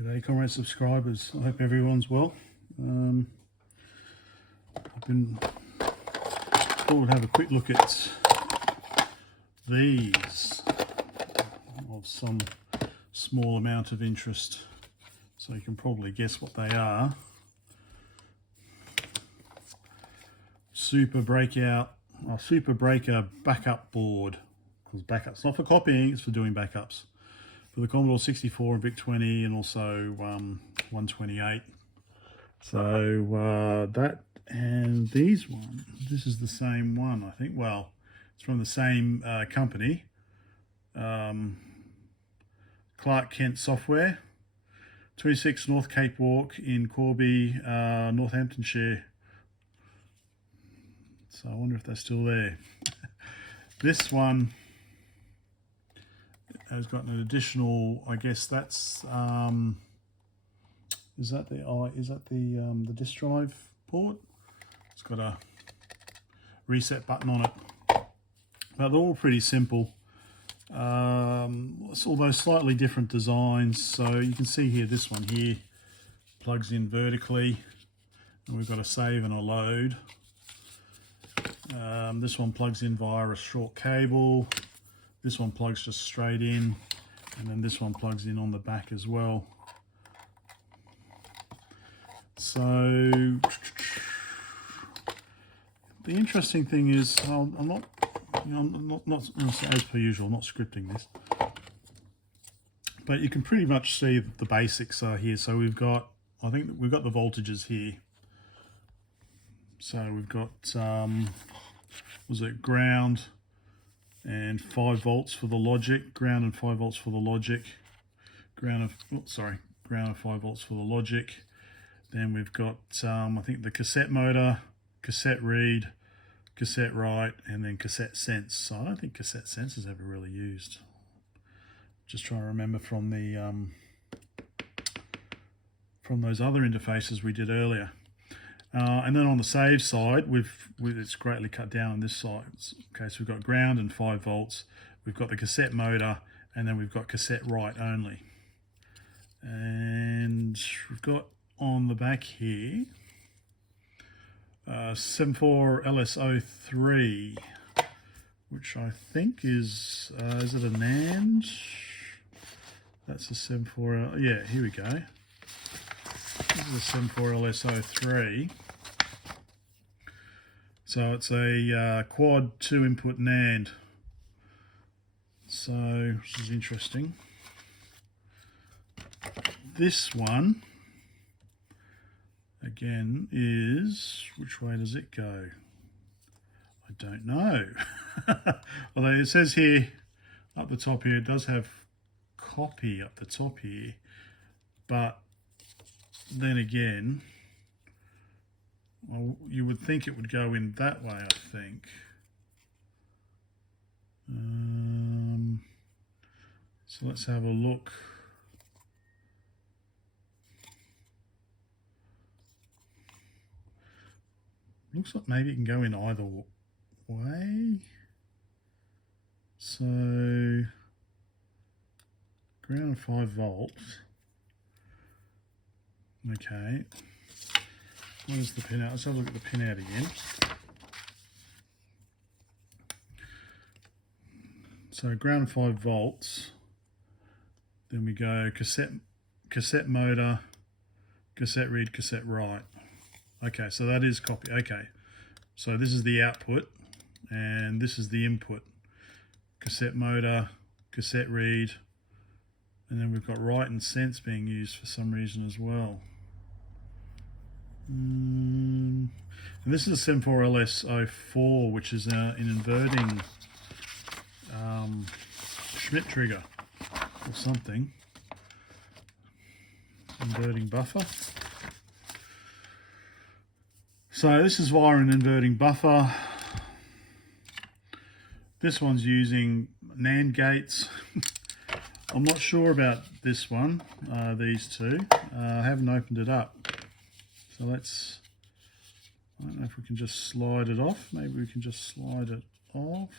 G'day comrade subscribers, I hope everyone's well. Thought we'd have a quick look at these of some small amount of interest, so you can probably guess what they are. Super breaker backup board, because backups not for copying, it's for doing backups. For the Commodore 64 and VIC-20 and also 128. So that and these one, this is the same one, I think. Well, it's from the same company, Clark Kent Software, 26 North Cape Walk in Corby, Northamptonshire. So I wonder if they're still there. This one has got an additional, I guess that's is that the disk drive port? It's got a reset button on it, but they're all pretty simple, although slightly different designs. So you can see here, this one here plugs in vertically, and we've got a save and a load. This one plugs in via a short cable. This one plugs just straight in, and then this one plugs in on the back as well. So the interesting thing is, I'm not as per usual, I'm not scripting this, but you can pretty much see the basics are here. So we've got, I think we've got the voltages here. So we've got was it ground and 5 volts for the logic, ground and 5 volts for the logic, ground and 5 volts for the logic. Then we've got I think the cassette motor, cassette read, cassette write, and then cassette sense. So I don't think cassette sense is ever really used. Just trying to remember from the from those other interfaces we did earlier. And then on the save side, it's greatly cut down on this side. Okay, so we've got ground and 5 volts. We've got the cassette motor, and then we've got cassette write only. And we've got on the back here 74 LS03, which I think is it a NAND? That's a 74. Yeah, here we go. This is a 74 LS03. So it's a quad 2 input NAND. So this is interesting. This one again is, which way does it go? I don't know. Although it says here up the top here, it does have copy up the top here, but then again, well, you would think it would go in that way, I think. So let's have a look. Looks like maybe it can go in either way. So ground 5 volts. Okay, where's the pin out? Let's have a look at the pin out again. So ground 5 volts, then we go cassette motor, cassette read, cassette write. Okay, so that is copy. Okay, so this is the output and this is the input. Cassette motor, cassette read, and then we've got write and sense being used for some reason as well. And this is a 74LS04, which is an inverting Schmidt trigger or something. Inverting buffer. So this is via an inverting buffer. This one's using NAND gates. I'm not sure about this one, these two. I haven't opened it up. So let's, I don't know if we can just slide it off. Maybe we can just slide it off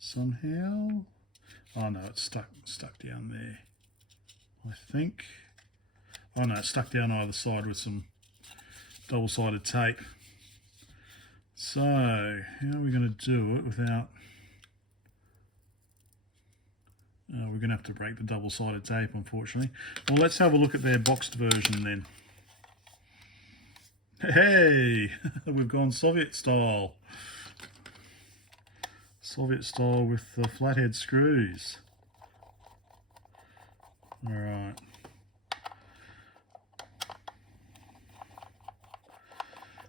somehow. Oh no, it's stuck down there. I think. Oh no, it's stuck down either side with some double-sided tape. So, how are we going to do it without... we're going to have to break the double-sided tape, unfortunately. Well, let's have a look at their boxed version then. Hey! We've gone Soviet style. Soviet style with the flathead screws. Alright.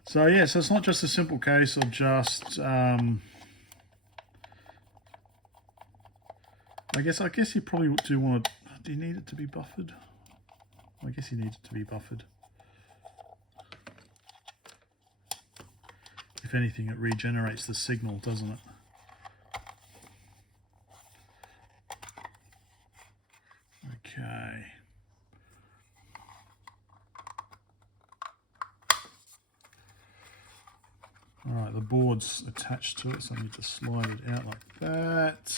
So yeah, so it's not just a simple case of just, I guess you probably do want to, do you need it to be buffered? I guess you need it to be buffered. If anything, it regenerates the signal, doesn't it? Okay. Alright, the board's attached to it, so I need to slide it out like that.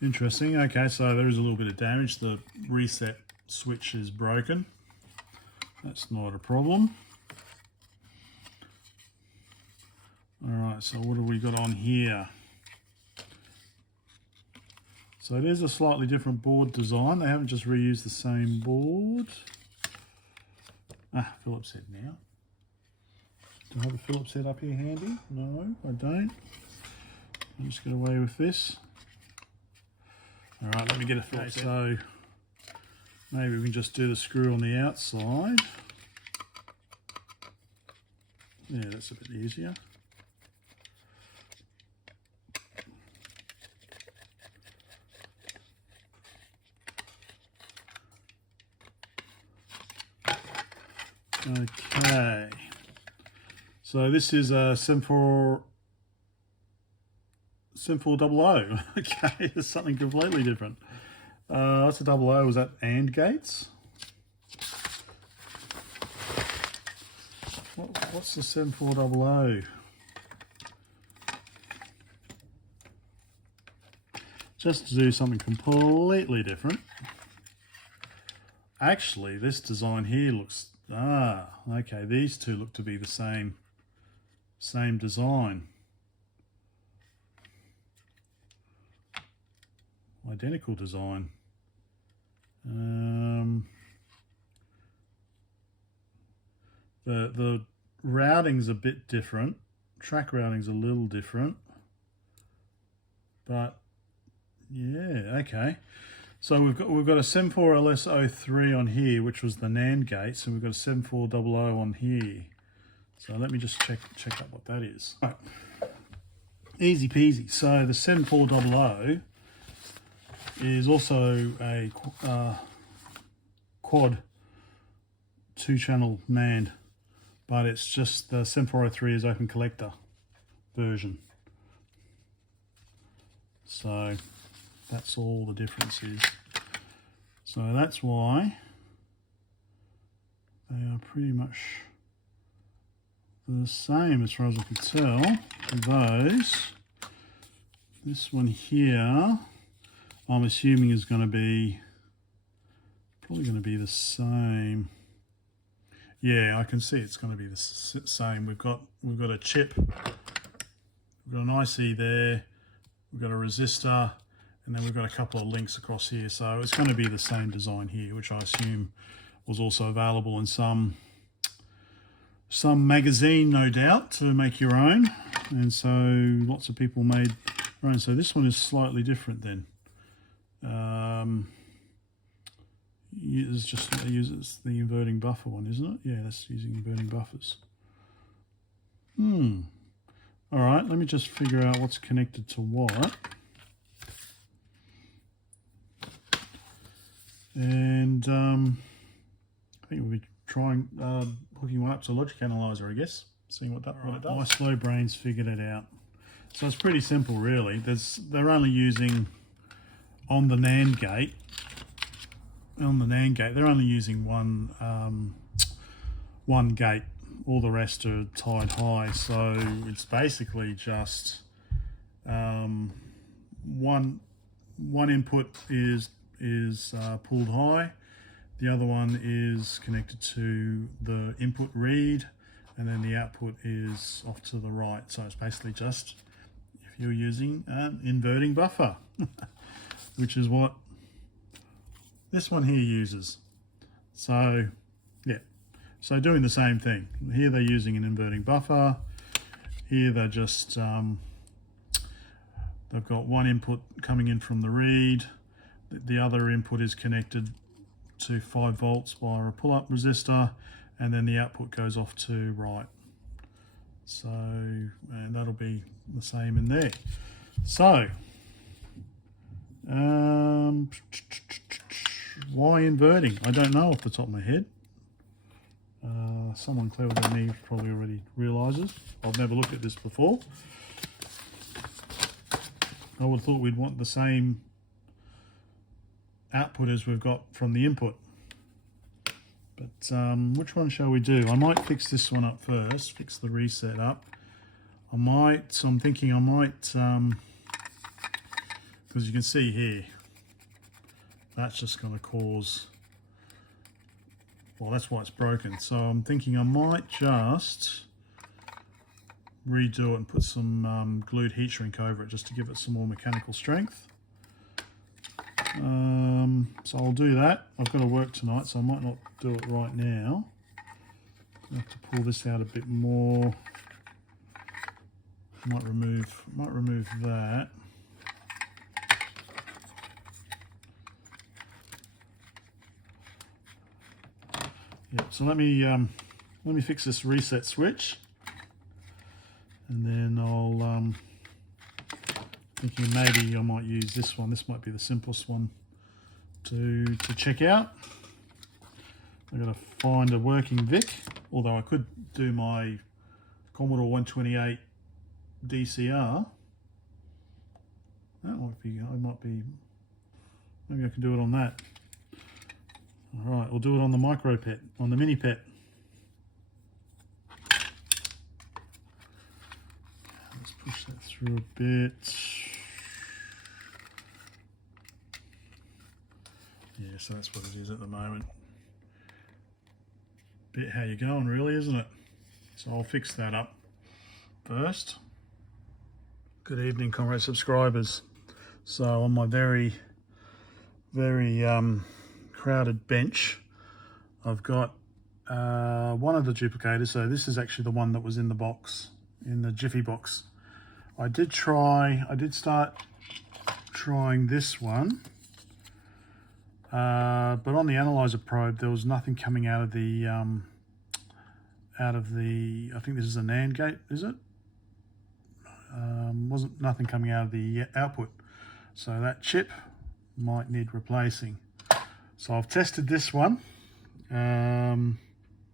Interesting. Okay, so there is a little bit of damage. The reset switch is broken. That's not a problem. Alright, so what have we got on here? So it is a slightly different board design. They haven't just reused the same board. Phillips head now. Do I have a Phillips head up here handy? No, I don't. I'll just get away with this. Alright, let me get a Phillips head. So maybe we can just do the screw on the outside. Yeah, that's a bit easier. Okay, so this is a C64 00. Okay, it's something completely different. What's a 00? Was that AND gates? What's the C64 00? Just to do something completely different. Actually, this design here looks... okay, these two look to be the same design. Identical design. The routing's a bit different. Track routing's a little different. But yeah, okay. So we've got a C64 LS03 on here, which was the NAND gates, and we've got a C64 00 on here. So let me just check up what that is. Right. Easy peasy. So the C64 00 is also a quad 2-channel NAND, but it's just the C64 03 is open collector version. So that's all the difference is. So that's why they are pretty much the same as far as I can tell. Those. This one here, I'm assuming is going to be probably going to be the same. Yeah, I can see it's going to be the same. We've got a chip. We've got an IC there. We've got a resistor. And then we've got a couple of links across here. So it's going to be the same design here, which I assume was also available in some magazine, no doubt, to make your own. And so lots of people made their own. So this one is slightly different then. It's just it uses the inverting buffer one, isn't it? Yeah, that's using inverting buffers. All right, let me just figure out what's connected to what. And I think we'll be trying hooking one up to a logic analyzer, I guess, seeing what it does. My slow brain's figured it out. So it's pretty simple, really. They're only using on the NAND gate. They're only using one gate. All the rest are tied high. So it's basically just one input is pulled high, the other one is connected to the input read, and then the output is off to the right. So it's basically just if you're using an inverting buffer, which is what this one here uses. So yeah, so doing the same thing. Here they're using an inverting buffer. Here they're just they've got one input coming in from the read. The other input is connected to 5 volts via a pull-up resistor, and then the output goes off to right. So, and that'll be the same in there. So, why inverting? I don't know off the top of my head. Someone clever than me probably already realizes. I've never looked at this before. I would have thought we'd want the same output as we've got from the input. But which one shall we do? I might fix this one up first, fix the reset up. I'm thinking I might, because you can see here, that's just going to cause, well, that's why it's broken. So I'm thinking I might just redo it and put some glued heat shrink over it just to give it some more mechanical strength. So I'll do that. I've got to work tonight, so I might not do it right now. I have to pull this out a bit more. Might remove that. Yeah, so let me fix this reset switch, and then I'll thinking maybe I might use this one. This might be the simplest one to check out. I've got to find a working VIC, although I could do my Commodore 128 DCR. That might be, maybe I can do it on that. All right, we'll do it on the micro pet, on the mini pet. Let's push that through a bit. Yeah, so that's what it is at the moment. Bit how you going, really, isn't it? So I'll fix that up first. Good evening, comrade subscribers. So on my very crowded bench, I've got one of the duplicators. So this is actually the one that was in the box, in the Jiffy box. I did start trying this one, but on the analyzer probe there was nothing coming out of the I think this is a NAND gate, is it? Wasn't nothing coming out of the output, so that chip might need replacing. So I've tested this one,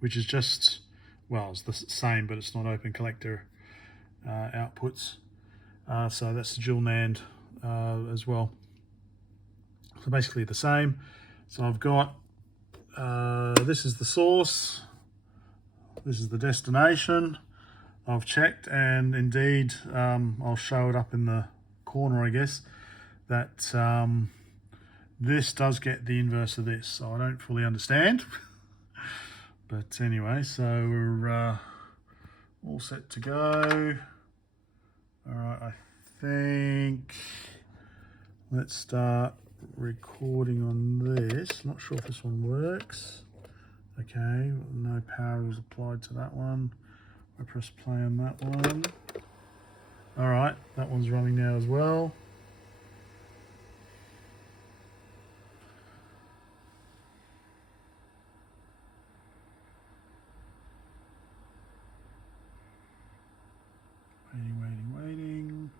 which is just, well, it's the same, but it's not open collector outputs. So that's the dual NAND as well. So basically the same. So I've got, this is the source, this is the destination. I've checked, and indeed, I'll show it up in the corner, I guess, that this does get the inverse of this. So I don't fully understand. But anyway, so we're all set to go. All right, I think let's start recording on this. Not sure if this one works. Okay, no power was applied to that one. I press play on that one. All right, that one's running now as well. Waiting.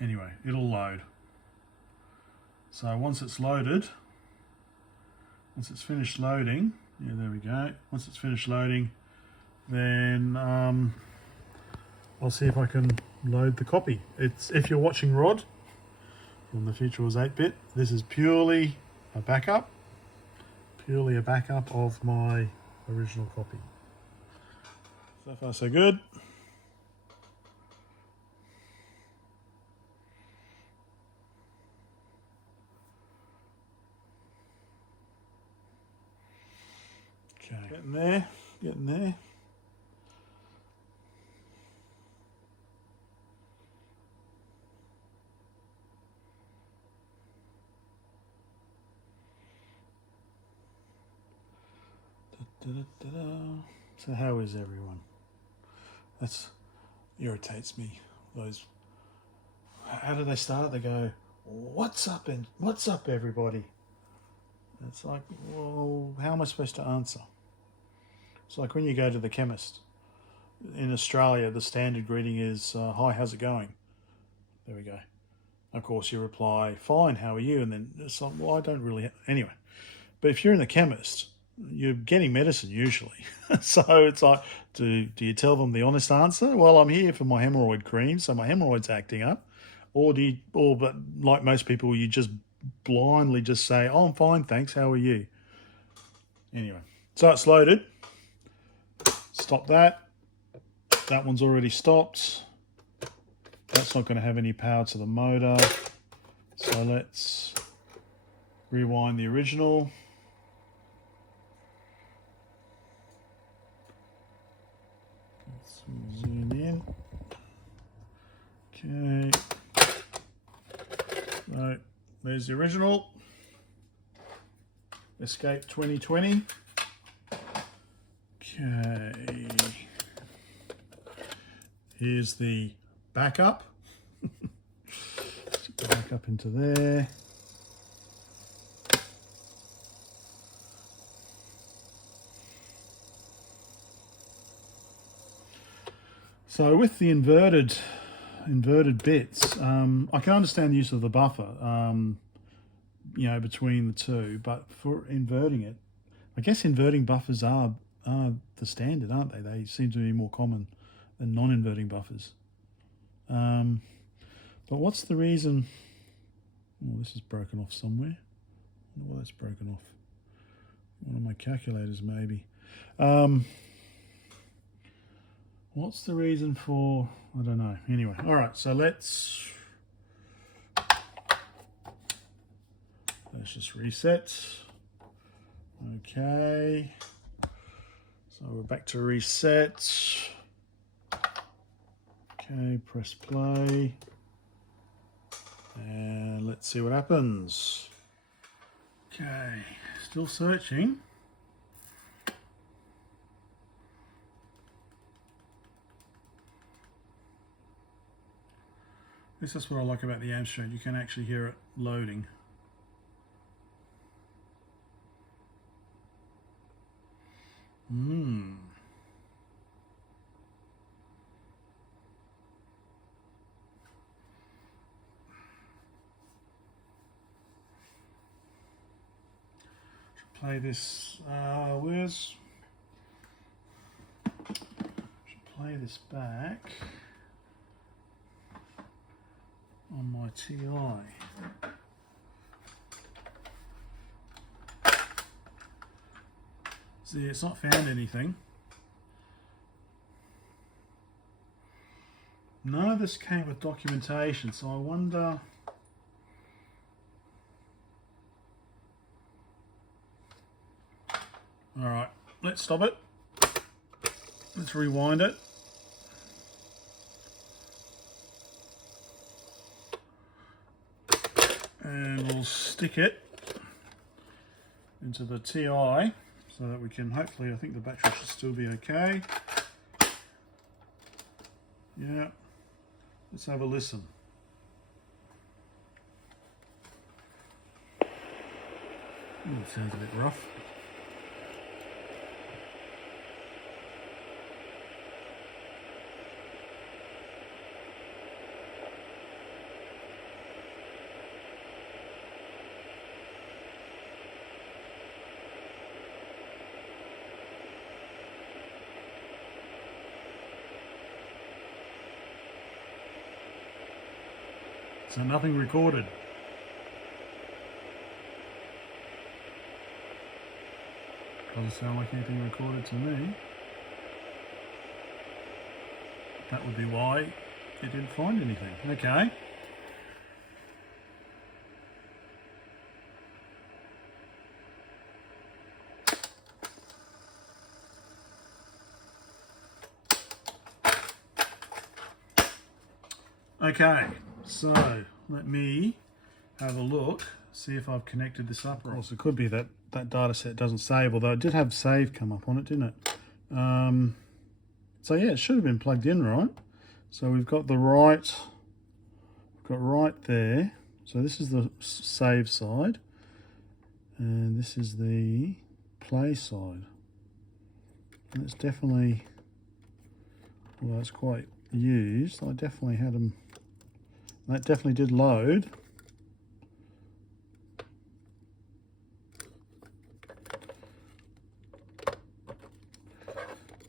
Anyway, it'll load. So once it's loaded, once it's finished loading, yeah, there we go. Once it's finished loading, then I'll see if I can load the copy. It's, if you're watching Rod from The Future Was 8-Bit, this is purely a backup of original copy. So far so good. Okay, getting there, getting there. So how is everyone? That irritates me. Those, how do they start? They go, "What's up?" and "What's up, everybody?" It's like, well, how am I supposed to answer? It's like when you go to the chemist. In Australia, the standard greeting is, "Hi, how's it going?" There we go. Of course, you reply, "Fine, how are you?" And then it's like, well, I don't really. Anyway, but if you're in the chemist, you're getting medicine usually. So it's like, do you tell them the honest answer? Well, I'm here for my hemorrhoid cream, so my hemorrhoid's acting up. Or but like most people, you just blindly just say, "Oh, I'm fine, thanks, how are you?" Anyway, so it's loaded. Stop that. That one's already stopped. That's not going to have any power to the motor. So let's rewind the original. Let's zoom in. Okay. So there's the original. Escape 2020. Okay. Here's the backup. Back up into there. So with the inverted bits, I can understand the use of the buffer, you know, between the two, but for inverting it, I guess inverting buffers are the standard, aren't they? They seem to be more common than non-inverting buffers. But what's the reason? Oh, this is broken off somewhere. I wonder why that's broken off. One of my calculators, maybe. What's the reason for? I don't know. Anyway, all right. So let's just reset. Okay. So we're back to reset. Okay, press play. And let's see what happens. Okay, still searching. This is what I like about the Amstrad. You can actually hear it loading. Play this, should play this back on my TI. See, it's not found anything. None of this came with documentation, so I wonder. All right, let's stop it. Let's rewind it. And we'll stick it into the TI so that we can hopefully, I think the battery should still be okay. Yeah, let's have a listen. Ooh, sounds a bit rough. So nothing recorded. Doesn't sound like anything recorded to me. That would be why you didn't find anything. Okay. Okay, so let me have a look, see if I've connected this up right. Of course, it could be that that data set doesn't save, although it did have save come up on it, didn't it? So yeah, it should have been plugged in right. So we've got the right, there. So this is the save side, and this is the play side. And it's definitely, well, it's quite used. I definitely had them. That definitely did load.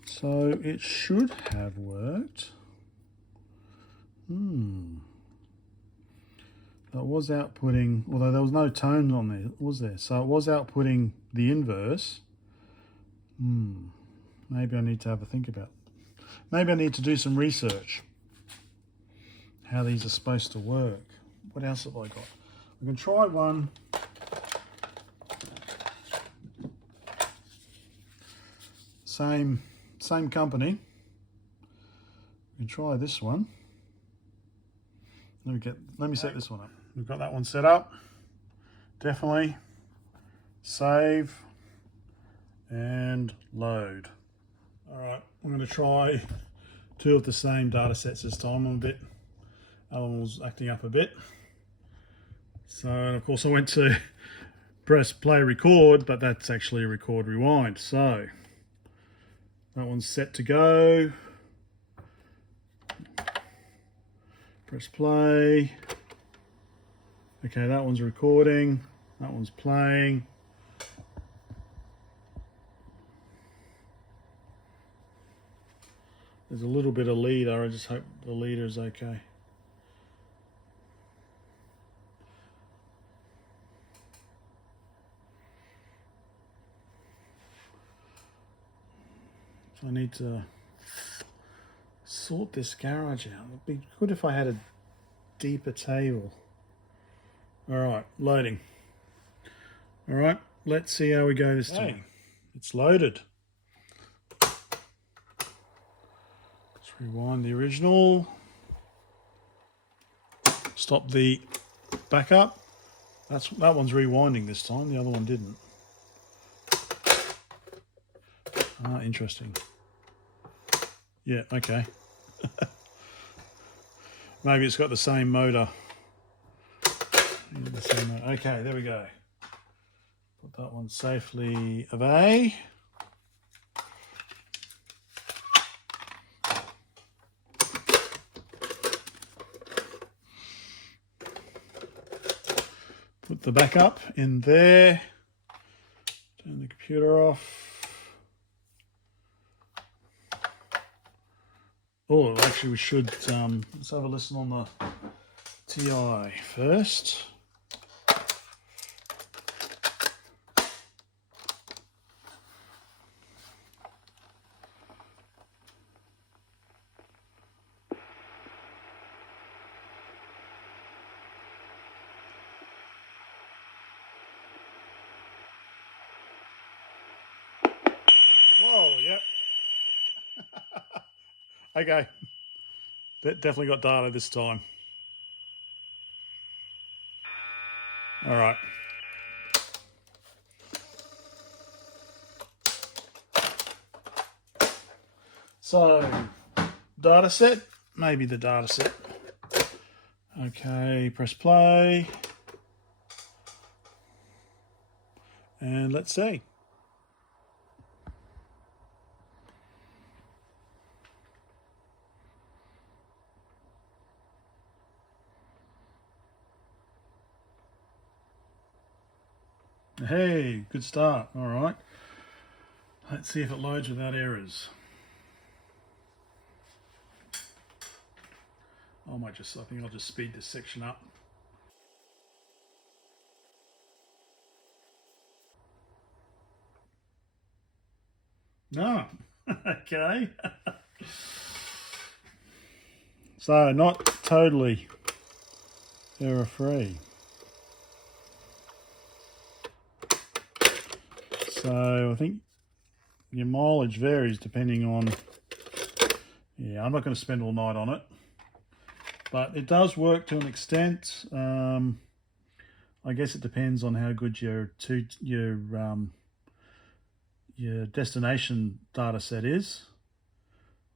So it should have worked. That was outputting, although there was no tone on there, was there? So it was outputting the inverse. Maybe I need to have a think about it. Maybe I need to do some research. How these are supposed to work. What else have I got? We can try one. Same company. We can try this one. Let me set this one up. We've got that one set up. Definitely. Save and load. All right, I'm going to try two of the same data sets this time. Other one was acting up a bit. So of course I went to press play record, but that's actually record rewind. So that one's set to go. Press play. Okay, that one's recording. That one's playing. There's a little bit of leader. I just hope the leader is okay. I need to sort this garage out. It'd be good if I had a deeper table. All right, loading. All right, let's see how we go this time. It's loaded. Let's rewind the original. Stop the backup. That one's rewinding this time. The other one didn't. Ah, interesting. Yeah, okay. Maybe it's got the same motor. Okay, there we go. Put that one safely away. Put the backup in there. Turn the computer off. Oh, actually we should, let's have a listen on the TI first. Whoa, yep. Okay, that definitely got data this time. All right. So, Datasette, maybe the Datasette. Okay, press play. And let's see. Hey, good start. All right. Let's see if it loads without errors. I think I'll just speed this section up. No. Okay. So not totally error free. So I think your mileage varies depending on, yeah, I'm not going to spend all night on it, but it does work to an extent. I guess it depends on how good your destination data set is.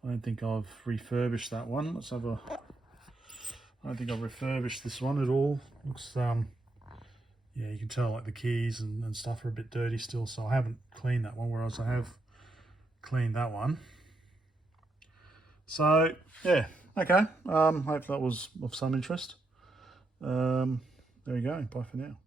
I don't think I've refurbished that one. Let's have a. I don't think I've refurbished this one at all. Looks yeah, you can tell like the keys and stuff are a bit dirty still, so I haven't cleaned that one, whereas I have cleaned that one. So yeah, okay. Hope that was of some interest. There you go. Bye for now.